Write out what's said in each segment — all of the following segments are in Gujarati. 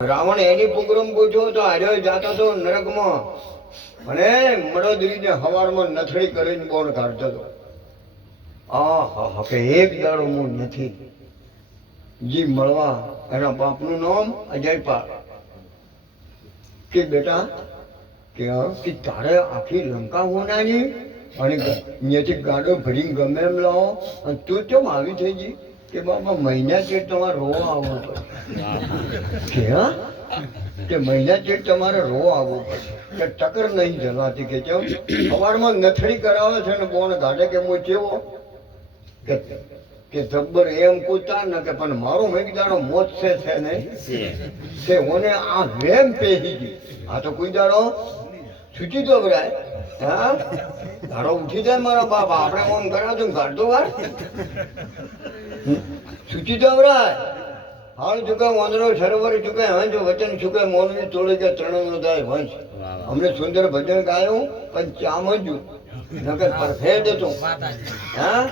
રાવણ એની પ્રોગ્રામ ગોઠવ્યો તો આજે જાતો તો નરકમાં. અને મડોદરીને હવારમાં નથડી કરીને બોણ કાઢતો હતો આ કે એક દાડો હું નથી. જી મળવા, એના બાપનું નામ અજયપાલ કે બેટા, કે કે તારે આખી લંકા હોનાની? અને અહીંયાથી ગાડો ભરીને ગમે એમ લાવો. અને તું કેમ આવી થઈ ગઈ? કે બાપા મહિના ચેટ તમારે રોવા આવવો પડે. કે હા? કે મહિના ચેટ તમારે રોવા આવવો પડે. કે ટકર નહીં જલાતી કે કેમ? સવારમાં નથડી કરાવે છે ને કોણ ગાડે કે હું કેવો? કે કે જબ્બર એમ કૂતા ન કે પણ મારો મેઘદારો મોત છે છે ને? તે ઓને આ વેમ પેહી ગઈ. આ તો કોઈ દાડો છૂટી તો બરાય હા? ધારો ઉઠી જાય મારા બાપ આપણે ઓમ કર્યા તું કાઢતો વાર. તો બરાય હાલ ચૂકે વાંદરો સરોવર ચૂકે હંસ વચન ચૂકે મોનવી તોડે કે ત્રણ નો થાય વંશ અમને સુંદર ભજન ગાયું પણ ચામ જ નકર પરફેક્ટ હતું. હા?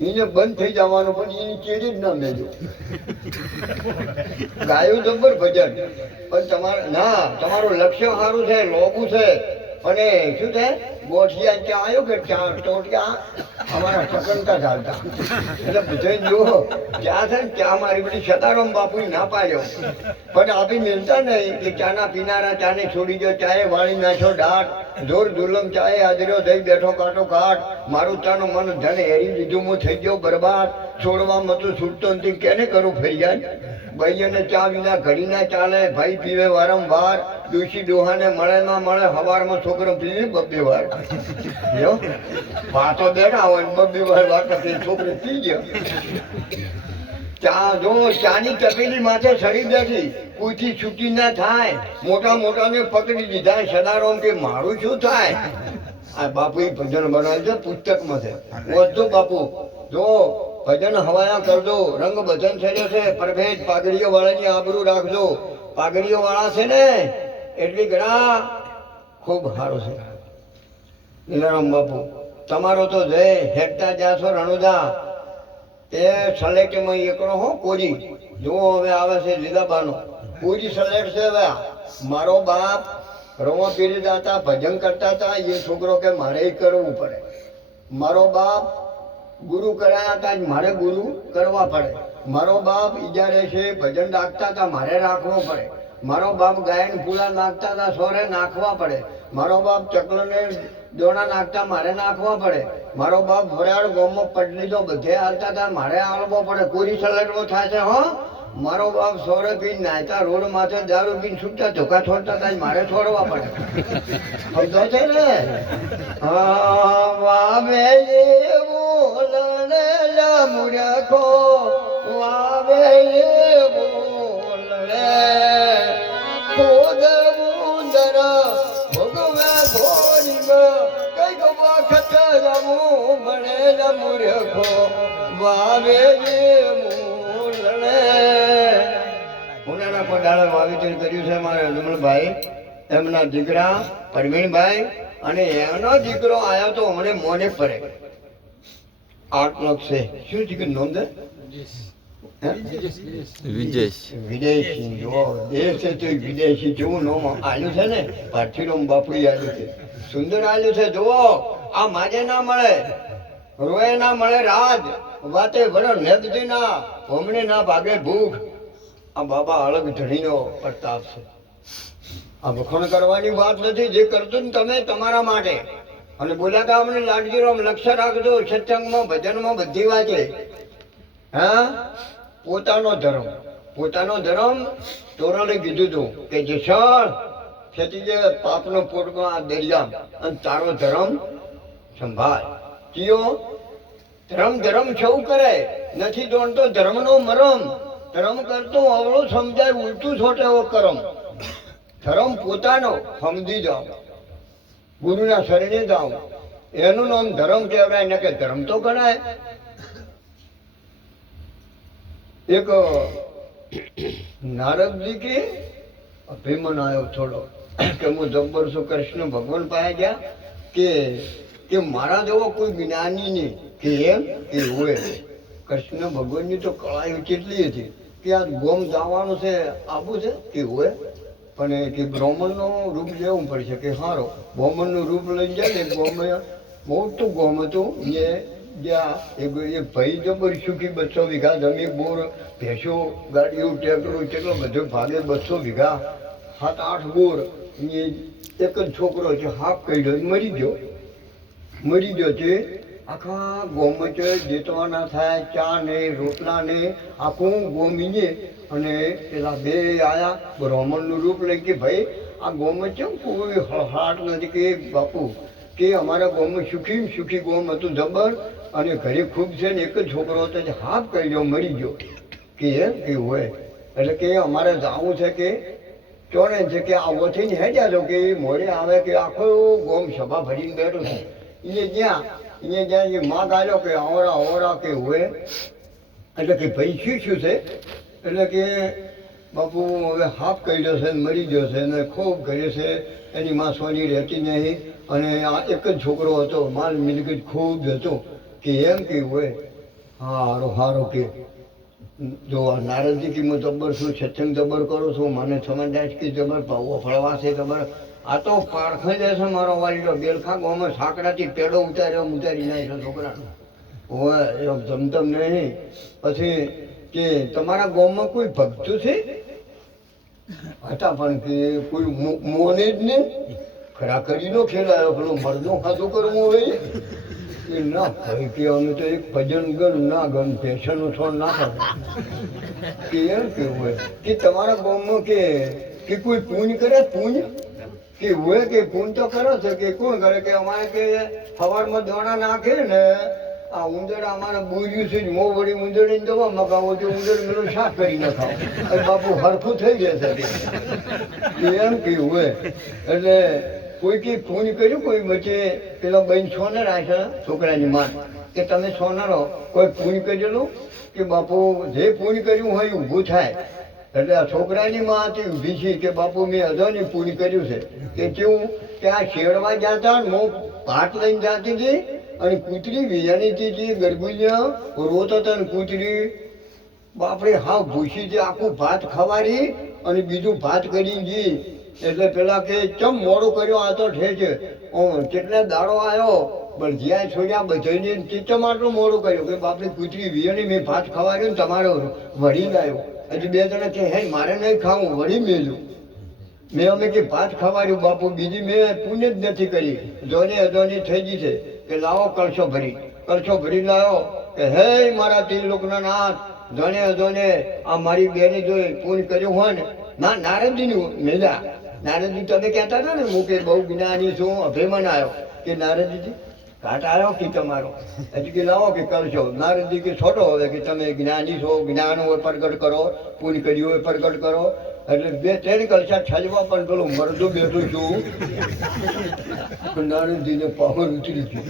એને બંધ થઈ જવાનું પણ એની ચેડી જ ના મેજો ગાયું જબ્બર ભજન. પણ તમારે ના તમારું લક્ષ્ય સારું છે લોગું છે. અને શું છે? બોઠિયા ત્યાં આવ્યો કે ત્યાં ટોટિયા અમારા સકંતા ચાલતા. એટલે બધા જુઓ ત્યાં છે ને ત્યાં મારી બધી સદારામ બાપુ ના પાડ્યો. પણ આપી મિલતા નહીં કે ચાના પીનારા ચાને છોડી દો ચાએ વાળી નાખ્યો ડાટ જોર દુર્લમ ચાએ હાજર્યો થઈ બેઠો કાંટો કાટ. મારું તાનું મન ધન હેરી દીધું હું થઈ ગયો બરબાદ. છોડવામાં મતું છૂટતો નથી, કેને કરું ફરિયાદ? ભાઈઓને ચા વિના ઘડી ના ચાલે, ભાઈ પીવે વારંવાર. દોષી ડોહાને મળે ના મળે, હવારમાં છોકરો પીવે બબ્બે વાર વાતો બેઠા હોય બબ્બે વાર વાતો છોકરો પી ગયો. ચા જો, ચાની તપેલી માથે સડી બેઠી. કોઈથી છૂટી ના થાય. મોટા મોટાને પકડી દીધા સદારામ કે, મારું શું થાય? આ બાપુ એ ભજન બનાવ્યું છે પુસ્તકમાં છે વાંચજો બાપુ. જો, ભજન હવાયા કરજો. રંગ ભજન થયેલો છે. પરભેદ પાઘડીઓ વાળાની આબરૂ રાખજો. પાઘડીઓ વાળા છે ને એટલી ઘણા ખૂબ સારું છે. નીલારામ બાપુ, તમારો તો જય હેડતા જાશો રણુદા એ સલેટમાં એકડો હો કોરી જુઓ હવે આવે છે લીલાબાનો. કોરી સલેટ છે હવે. મારો બાપ રમો પીરી દાતા ભજન કરતા હતા એ છોકરો કે મારે કરવું પડે. મારો બાપ ગુરુ કરાયા હતા મારે ગુરુ કરવા પડે. મારો બાપ ઈજારે છે ભજન રાખતા હતા મારે રાખવો પડે. મારો બાપ ગાયન ફૂલા નાખતા હતા, સોરે નાખવા પડે. મારો બાપ ચકલને દોણા નાખતા, મારે નાખવા પડે. મારો બાપ ભરાડ ગોમમાં પડલી તો બધે હાલતા હતા, મારે હાલવો પડે. પૂરી સલડવો છે, હો? મારો બાપ સોરે પીને નાયતા, રોડ માથે દારૂ પીને છૂટતા ધોકા છોડતા હતા, મારે છોડવા પડે. સમજો છે ને? વાવે બોલણે લમુડખો વાવે મુંદર ભોગવે ઘોડીમાં કંઈક વખત રમું મળે લમુડખો વાવે મૂલણે ઉનાળા પડાળે વાવેતર કર્યું છે મારા રમણભાઈ એમના દીકરા પરવીણભાઈ અને એનો દીકરો આવ્યો તો અમને મોને પડે આઠ લાખ છે. શું દીકરો નામ વિજેશ વિદેશી, જો દેશ છે તો વિદેશી જેવું નામ આલ્યું છે ને? પાર્થીરામ બાપડી આલ્યું છે. સુંદર આલ્યું છે, જુઓ. આ માજે ના મળે રોય ના મળે રાજ. વાતે વર નેગદી ના હોમણે ના ભાગે ભૂખ. આ બાબા અલગ ધણીનો પ્રતાપ છે. આ વખણ કરવાની વાત નથી, જે કરતો ને તમે તમારા માટે. અને બોલ્યા તા અમને લાડજીરામ લક્ષ્ય રાખજો, સત્સંગમાં, ભજનમાં બધી વાંચે હા? પોતાનો ધર્મ. પોતાનો ધર્મ તોરણે કીધું હતું કે જે સર ખેતી જે પાપનો પોટમાં દરિયા અને તારો ધર્મ સંભાળ. કયો? ધર્મ ધર્મ સૌ કરે. નથી દોડતો ધર્મનો મરમ. ધર્મ કરતો અવળો સમજાય, ઉલટું છોટે એવો કરમ. ધર્મ પોતાનો સમજી જાઓ ગુરુના શરણે જાઓ એનું નામ ધર્મ કહેવાય ને કે ધર્મ તો ગણાય. એક નારદજી કે, અભિમન આવ્યો થોડો, કે હું જબ્બર છું કૃષ્ણ ભગવાન પાસે ગયા, કે કે મારા જેવો કોઈ જ્ઞાની નહીં, કે એમ, કે હોય કૃષ્ણ ભગવાનની તો કળા કેટલી હતી, કે આ ગોમ જવાનું છે આવું છે, કે હોય પણ કે બ્રાહ્મણનું રૂપ લેવું પડશે, કે સારો બ્રાહ્મણનું રૂપ લઈ જાય ને, ગોમ, મોટું ગોમ હતું એ જ્યાં ભાઈ જબર સુખી બસો વીઘા જમીન, બોર, ભેંસો, ગાડીઓ, ટ્રેક્ટરો, કેટલો બધો ભાગે બસો વીઘા. સાત, આઠ બોર. એ એક જ છોકરો છે, હાફ કર્યો મરી ગયો. મરી ગયો છે. આખા ગોમચ જેતવાના થાય, ચા ને, રોટલા ને, આખું ગોમીને અને પેલા બે આયા, બ્રાહ્મણનું રૂપ લઈ કે, ભાઈ, આ ગોમચ કેમ કોઈ હાટ નથી કે બાપુ? કે અમારા ગોમાં સુખી સુખી ગોમ હતું, જબર? અને ઘરે ખૂબ છે ને એક જ છોકરો હતો જે હાફ ગયો, મરી ગયો. કે એમ કે હોય. એટલે કે અમારે જાવું છે કે ચોણે છે કે આવો ને હેડ્યા છો કે મોડે આવે કે આખો ગોમ સભા ભરીને બેઠો છે. એ જ્યાં એ જ્યાં એ માં ગાયો કે આવરા આવરા કે હોય. એટલે કે ભાઈ શું શું છે? એટલે કે બાપુ હવે હાફ કર્યો છે ને મરી ગયો છે ને ખૂબ ઘરે છે. એની માં સોની રહેતી નહીં. અને આ એક જ છોકરો હતો, માલ મિલકત ખૂબ હતો. કે એમ કેવું હોય, હારો હારો કે. જો આ નારદજી કી હું જબર છું સત્સંગ જબર કરું છું, મને સમજદાર કે જબર ભાવો ફળવા છે જબર આ તો પારખાઈ જશે મારો વાલીડો, બેલખા ગામમાં સાંકડાથી પેડો ઉતાર્યો ઉતારી નાખ્યો છોકરાનો. હોય, એમ જમતમ નહીં. પછી કે તમારા ગામમાં કોઈ ભક્તો છે? હતા પણ કે કોઈ મોને જ ને ખરા કરીનો ખેલાયો પેલો મરદો ખાતું કરવું હોય. એ ના ભાઈ કે અમે તો એક ભજન ગણ ના પેશનનો છોડ ના કરો કે એમ કેવું હોય. કે તમારા ગામમાં કે કે કોઈ પૂન કરે પૂન કે હોય કે પૂન તો કરો છો કે કોણ કરે? કે અમારે કે સવારમાં દોણા નાખે ને આ ઉંદર અમારે બોર્યું છે મો વળી ઉંદરની દવા મગાવો તો ઉંદર મેળો સાફ કરી નખાવો બાપુ હરખું થઈ જશે. કે એમ કેવું હોય. એટલે કોઈ કઈ ફોન કર્યું, કોઈ વચ્ચે પેલા બહેન સોનર છે છોકરાની માં કે તમે સોનરો કોઈ ફોન કરેલું કે બાપુ, જે ફોન કર્યું હોય ઊભું થાય. એટલે આ છોકરાની માં હતી, ઊભી છે કે બાપુ, મેં અદાની પૂરી કર્યું છે. કે કેવું કે આ શેરવા જતા હું ભાત લઈને જાતી હતી અને કૂતરી વિજાની હતી ગરબુલિયા રોત હતા ને કૂતરી. બાપરે હા ભૂસી જે આખું ભાત ખવારી અને બીજું ભાત કરી જી એટલે પેલા કે, ચમ મોડું કર્યો? આ તો ઠે છે. કેટલે દાડો આવ્યો પણ જ્યાં છોડ્યા બધાને ચમ આટલું મોડું કર્યું? કે, બાપની કૂતરી વિયણી મેં ભાત ખવાર્યું ને તમારો વળી લાવ્યો હજી બે જણા કે, હે, મારે નહીં ખાવું, વળી મેલ્યું મેં અમે કે, ભાત ખવાડ્યું બાપુ, બીજી મેં પુણ્ય જ નથી કરી. જોને અધોની થઈ ગઈ છે. કે, લાવો કળશો ભરી. કળશો ભરી લાવો કે, હે, મારા ત્રિલોકના નાથ. જોને અધોને, આ મારી બેને જો પૂર્ણ કર્યું હોય ને, ના, નારદજીનું મેલા. નારદજી તમે કહેતા હતા ને, હું કે બહુ જ્ઞાની છું, અભિમાન આવ્યો. કે નારદજી ઘાટ આવ્યો કે તમારો? હજી કે લાવો કે કરશો નારદજી કે છોટો હવે કે તમે જ્ઞાની છો, જ્ઞાન હોય પ્રગટ કરો પૂરી કર્યું હોય પ્રગટ કરો. એટલે બે, ત્રણ કલશા છલવા પણ પેલું મરદું બેઠું છું. નારદજીને પાવર ઉતરી ગયું.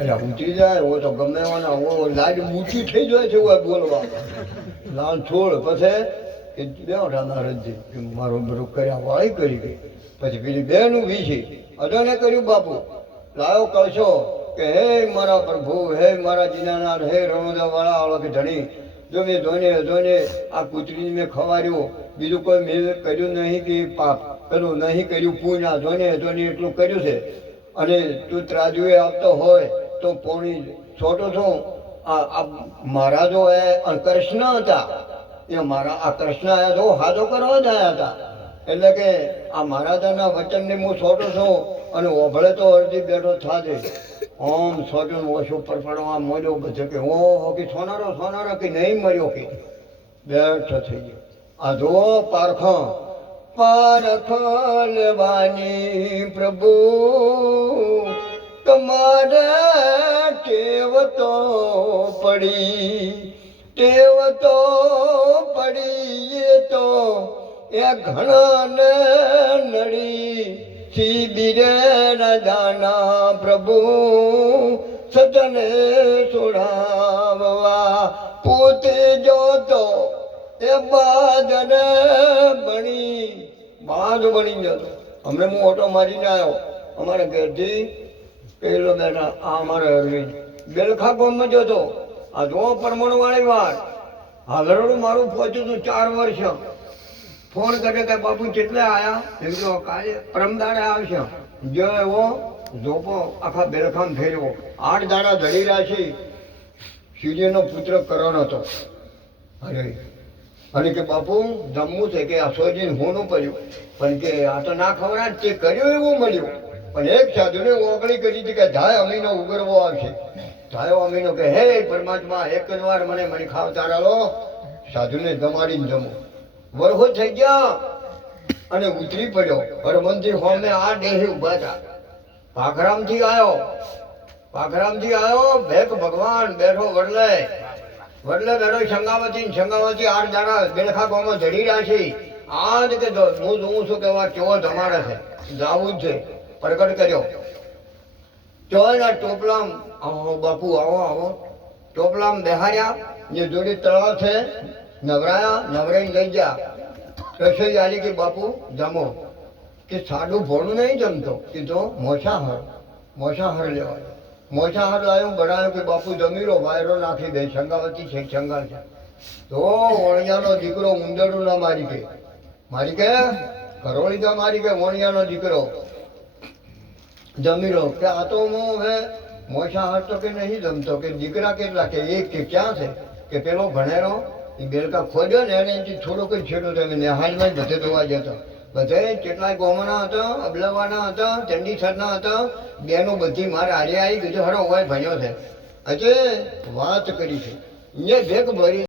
એટલે ઉતરી જાય હો તો ગમે એવાના હો લાજ ઊંચી થઈ જાય છે બોલવા. લાલ છોડ પછી કે બેઠા નારદજી કે મારો બધું કર્યા વાળી કરી ગઈ. પછી પેલી બેનું વીસી અદાને કર્યું, બાપુ, લાયો કહશો કે હે મારા પ્રભુ, હે મારા જીનાનાર હે રણોદા વાળા વાળો કે ધણી. જો મેં ધોને ધોને આ કૂતરીને મેં ખવાર્યો બીજું કોઈ મેં કર્યું નહીં કે પાપ. પેલું નહીં કર્યું, પૂના ધોને ધોને એટલું કર્યું છે. અને તું ત્રાજુએ આપતો હોય તો પોણી છોટો છું. આ આ મહારાજો એ કૃષ્ણ હતા. એ મારા આ કૃષ્ણ આયા તો હાજો કરવા જ આવ્યા હતા. એટલે કે આ મહારાજાના વચનને હું છોટો છું અને ઓભળે તો અડધી બેઠો થાજે ઓમ સોજન ઓછું ઉપર પડવા મોજો બધો કે ઓ કે સોનારો સોનારો કે નહીં મર્યો કે? બેઠો થઈ ગયો. આ જો પારખો પારખ લેવાની પ્રભુ, તમારે કેવતો પડી. ટેવ તો પડી તો એ ઘણાને નડી. શિબિરે રાજાના પ્રભુ સજને સુણાવવા પોતે જોતો એ બાદને બની. બાદ બની જતો અમે હું ઓટો મારીને આવ્યો. અમારા ઘરથી પેલો બેટા આ અમારા અરવિંદ બેલખા ગામમાં જતો. આ જો પરમણવાળી વાત. હાલરડું મારું પહોંચ્યું હતું ચાર વર્ષ. ફોન કરે કે બાપુ કેટલે આયા? એમ તો કાલે પરમદાડે આવશે. જો એવો ઝોપો આખા બેલખામ ફેરવો આઠ દાડા ધડી રાખી શિવજીનો પુત્ર કરણ હતો. અરે, અને કે બાપુ જમવું છે કે આ સોજીને ન પડ્યું? પણ કે આ તો ના ખવડાય તે કર્યું એવું મળ્યું. પણ એક સાધુને ઓગળી કરી હતી કે ધાય અમીનો ઉગરવો આવશે. ધાયો અમીનો કે, હે પરમાત્મા, એક જ વાર મને મને ખાવ તારા લો સાધુને જમાડીને જમો. વરહો થઈ ગયા અને ઉતરી પડ્યો. હરમંદિર હોમે આ દેહ ઊભા હતા પાખરામથી આવ્યો પાખરામથી આવ્યો ભેક ભગવાન બેઠો વડલે વડલે બેઠો સંગાવતી સંગાવતી આઠ જાણા બેલખા ગામમાં ધડી રાખી. આજ કે હું જોઉં છું કે વા કેવો ધમાડે છે. જાવું જ છે. પ્રગટ કર્યો. ચોના ટોપલામ, આવો બાપુ, આવો આવો. ટોપલામ બેહાર્યા જે જોડી તળાવ છે. નવરાયા, નવરાઈને લઈ ગયા. રસોઈ આલી કે, બાપુ, જમો. કે સાડું ભોળું નહીં જમતો. કીધો, મોસાહાર મોસાહાર લેવાય. મોસાહાર લાવ્યો બનાવ્યો કે, બાપુ, જમી લો, વાયરો નાખી દે શંગાવતી છે સંગાર છે. તો વણિયાનો દીકરો ઉંદરડું ના મારી કે. મારી કે? કરોળીકા મારી કે વણિયાનો દીકરો? જમીરો કે આ તો હું. હવે મોસાહાર તો કે નહીં જમતો? કે દીકરા કેટલા કે એક કે ક્યાં છે? કે પેલો ભણેરો, એ બેલકા ખોદ્યો ને એને એથી થોડોક જ છેડો તમે નેહાજમાં બધે જોવા જતો બધે કેટલાય ગોમના હતા, અબલવાના હતા, ચંડીસરના હતા. બેનો બધી મારે આજે આવી ગયો હરો હોય ભણ્યો છે. આજે વાત કરી છે. ને ભેગ ભરી